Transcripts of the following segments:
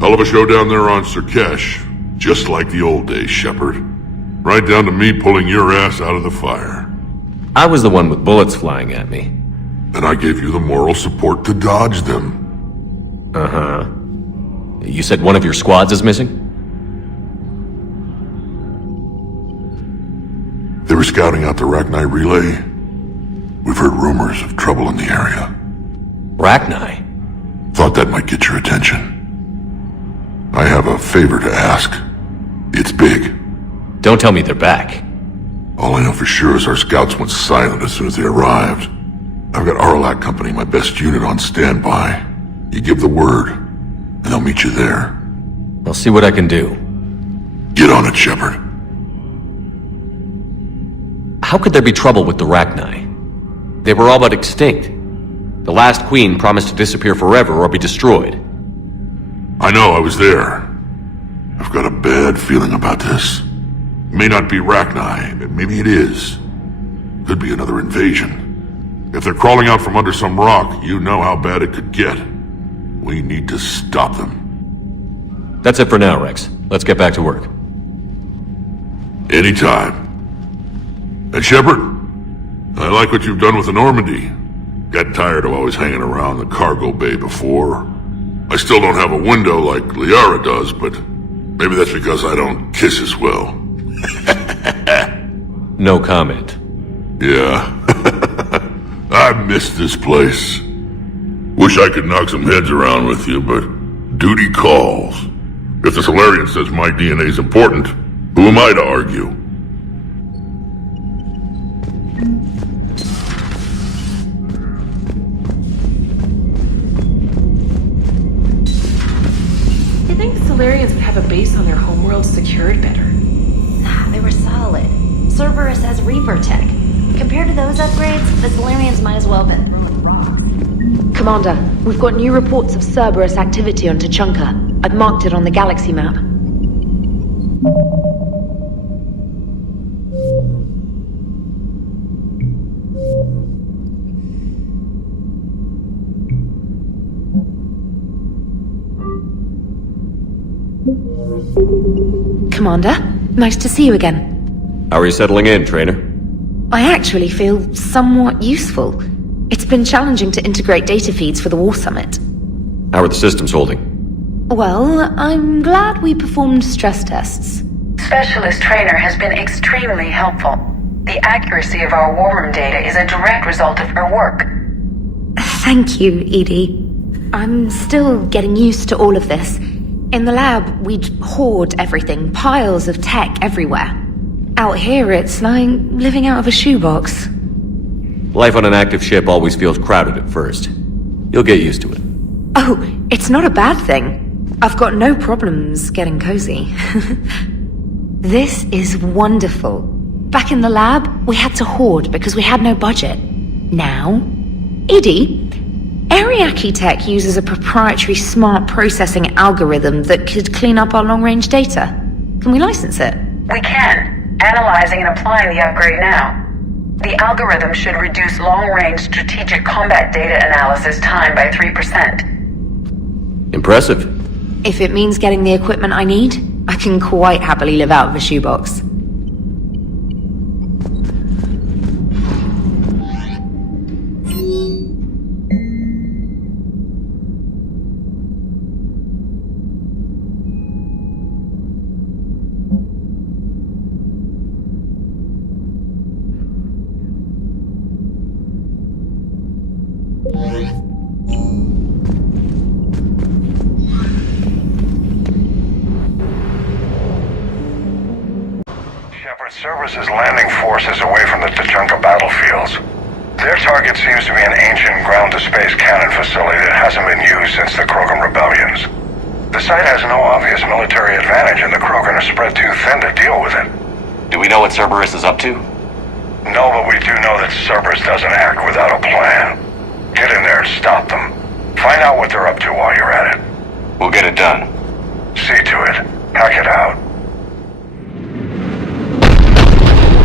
Hell of a show down there on Sirkesh. Just like the old days, Shepard. Right down to me pulling your ass out of the fire. I was the one with bullets flying at me. And I gave you the moral support to dodge them. Uh-huh. You said one of your squads is missing? They were scouting out the Rachni relay. We've heard rumors of trouble in the area. Rachni? Thought that might get your attention. I have a favor to ask. It's big. Don't tell me they're back. All I know for sure is our scouts went silent as soon as they arrived. I've got Arlac Company, my best unit, on standby. You give the word, and they'll meet you there. I'll see what I can do. Get on it, Shepard. How could there be trouble with the Rachni? They were all but extinct. The last queen promised to disappear forever or be destroyed. I know, I was there. I've got a bad feeling about this. It may not be Rachni, but maybe it is. Could be another invasion. If they're crawling out from under some rock, you know how bad it could get. We need to stop them. That's it for now, Rex. Let's get back to work. Anytime. And Shepard, I like what you've done with the Normandy. Got tired of always hanging around the cargo bay before. I still don't have a window like Liara does, but maybe that's because I don't kiss as well. No comment. Yeah. I miss this place. Wish I could knock some heads around with you, but duty calls. If the Solarian says my DNA's important, who am I to argue? I think the Solarians would have a base on their homeworld secured better. Nah, they were solid. Cerberus has Reaper tech. Compared to those upgrades, the Solarians might as well have been throwing rocks. Commander, we've got new reports of Cerberus activity on Tuchanka. I've marked it on the galaxy map. Commander, nice to see you again. How are you settling in, trainer? I actually feel somewhat useful. It's been challenging to integrate data feeds for the War Summit. How are the systems holding? Well, I'm glad we performed stress tests. Specialist Trainer has been extremely helpful. The accuracy of our war room data is a direct result of her work. Thank you, Edie. I'm still getting used to all of this. In the lab, we'd hoard everything, piles of tech everywhere. Out here, it's like living out of a shoebox. Life on an active ship always feels crowded at first. You'll get used to it. Oh, it's not a bad thing. I've got no problems getting cozy. This is wonderful. Back in the lab, we had to hoard because we had no budget. Now, Edie, Ariake Tech uses a proprietary smart processing algorithm that could clean up our long-range data. Can we license it? We can. Analyzing and applying the upgrade now. The algorithm should reduce long-range strategic combat data analysis time by 3%. Impressive. If it means getting the equipment I need, I can quite happily live out of a shoebox. Cerberus' landing forces away from the Tuchanka battlefields. Their target seems to be an ancient ground-to-space cannon facility that hasn't been used since the Krogan rebellions. The site has no obvious military advantage, and the Krogan are spread too thin to deal with it. Do we know what Cerberus is up to? No, but we do know that Cerberus doesn't act without a plan. Get in there and stop them. Find out what they're up to while you're at it. We'll get it done. See to it. Hack it out.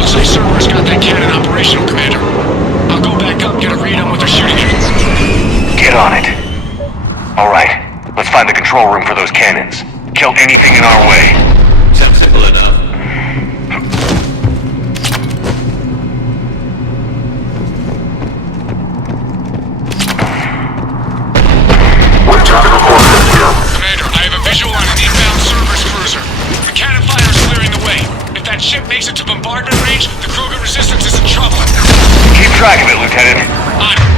Looks like Cerberus got that cannon operational, Commander. I'll go back up and get a read on what they're shooting at. Get on it. All right, Let's find the control room for those cannons. Kill anything in our way. Sounds simple enough. Commander, I have a visual on an inbound Cerberus cruiser. The cannon fire is clearing the way. If that ship makes it to bombardment range, the Krogan resistance is in trouble. Keep track of it, Lieutenant. On it.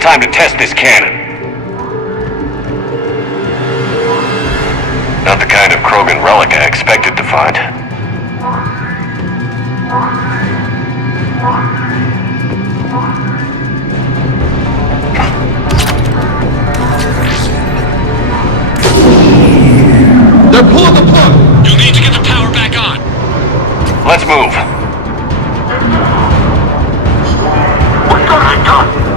Time to test this cannon. Not the kind of Krogan relic I expected to find. They're pulling the plug! You'll need to get the power back on. Let's move. We got it done!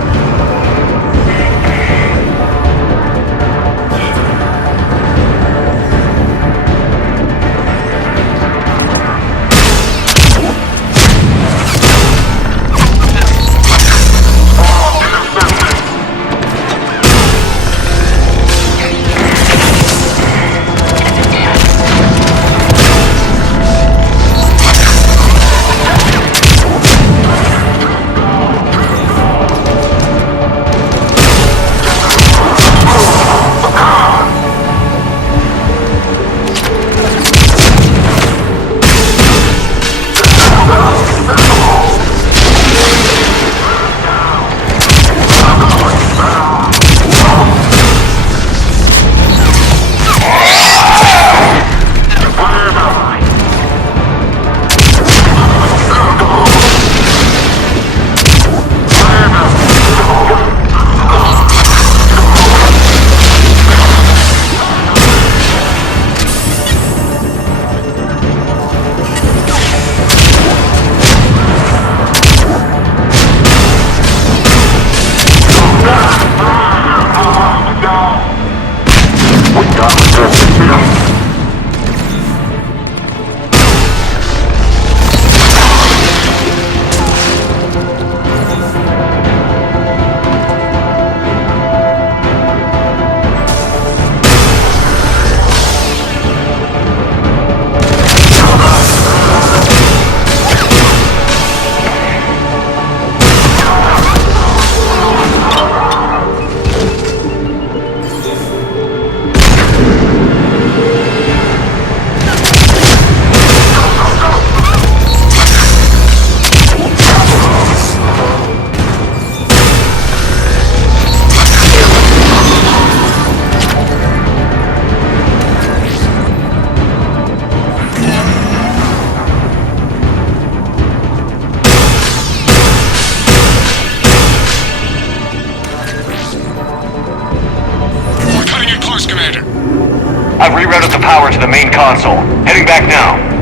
I've rerouted the power to the main console. Heading back now.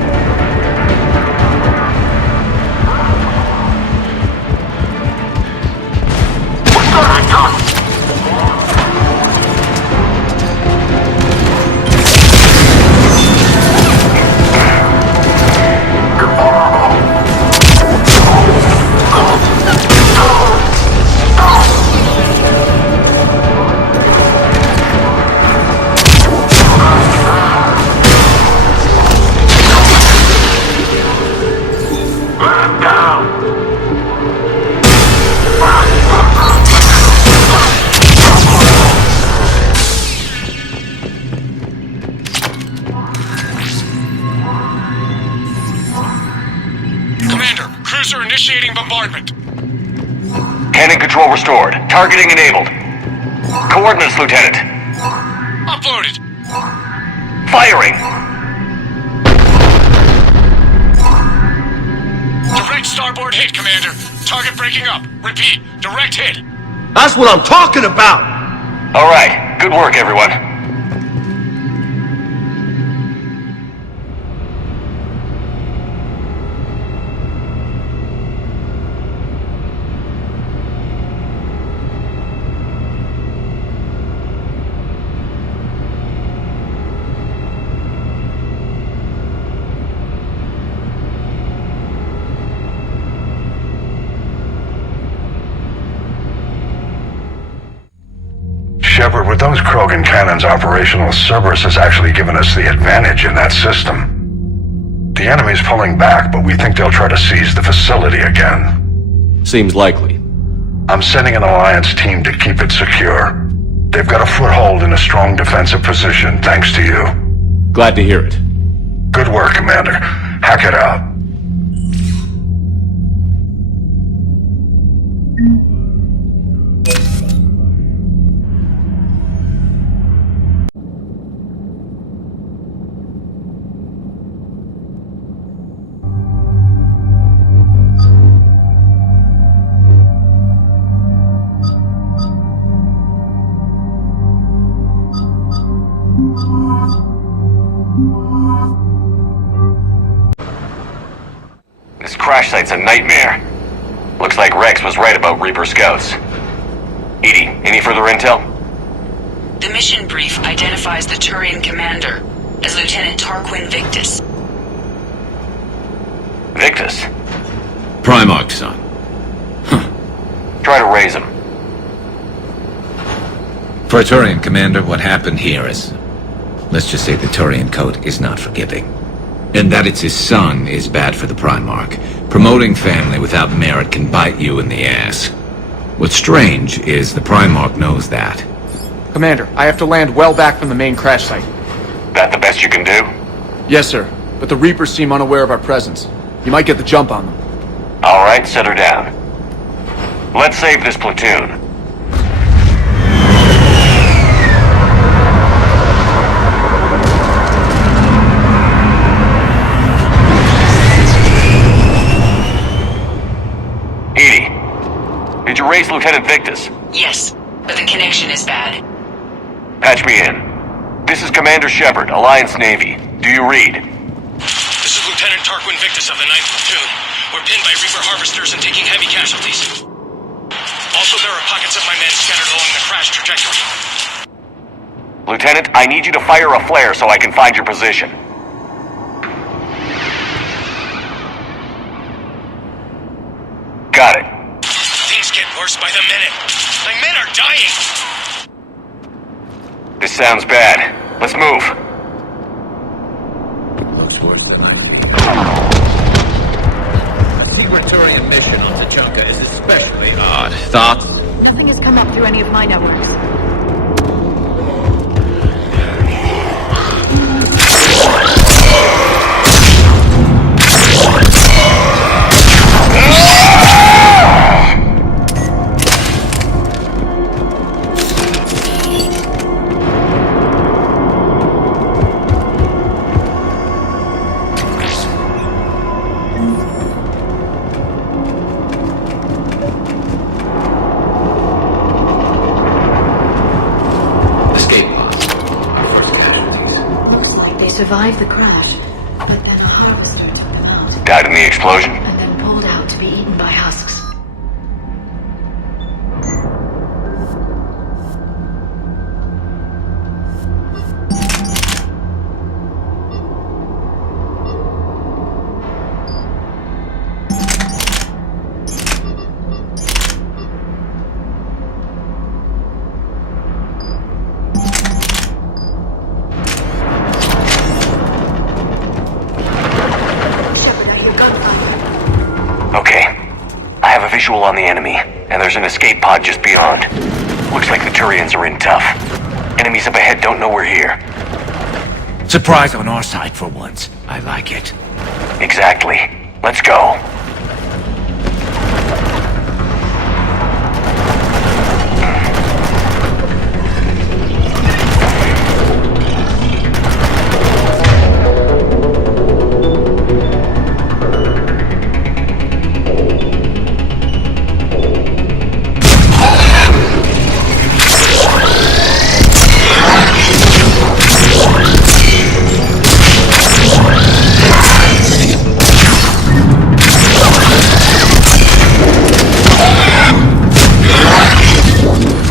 cruiser initiating bombardment. Cannon control restored. Targeting enabled. Coordinates, Lieutenant. Uploaded. Firing! Direct starboard hit, Commander. Target breaking up. Repeat, direct hit. That's what I'm talking about! Alright, good work, everyone. Shepard, with those Krogan cannons operational, Cerberus has actually given us the advantage in that system. The enemy's pulling back, but we think they'll try to seize the facility again. Seems likely. I'm sending an Alliance team to keep it secure. They've got a foothold in a strong defensive position, thanks to you. Glad to hear it. Good work, Commander. Hack it out. This crash site's a nightmare. Looks like Rex was right about Reaper scouts. Edie, any further intel? The mission brief identifies the Turian commander as Lieutenant Tarquin Victus. Victus? Primarch's son. Try to raise him. For a Turian commander, what happened here is... let's just say the Turian code is not forgiving. And that it's his son is bad for the Primarch. Promoting family without merit can bite you in the ass. What's strange is the Primarch knows that. Commander, I have to land well back from the main crash site. That the best you can do? Yes, sir. But the Reapers seem unaware of our presence. You might get the jump on them. Alright, set her down. Let's save this platoon. Edie, did you raise Lieutenant Victus? Yes, but the connection is bad. Patch me in. This is Commander Shepard, Alliance Navy. Do you read? This is Lieutenant Tarquin Victus of the 9th Platoon. We're pinned by Reaper harvesters and taking heavy casualties. Also, there are pockets of my men scattered along the crash trajectory. Lieutenant, I need you to fire a flare so I can find your position. Got it. Things get worse by the minute. My men are dying! This sounds bad. Let's move. Looks worse than I think. A secret Turian mission on Tuchanka is especially odd. Thoughts? Nothing has come up through any of my networks. Survived the crash, but then a harvester took them out. Died in the explosion? And then pulled out to be eaten by husks. Visual on the enemy, and there's an escape pod just beyond. Looks like the Turians are in tough. Enemies up ahead don't know we're here. Surprise on our side for once. I like it. Exactly. Let's go.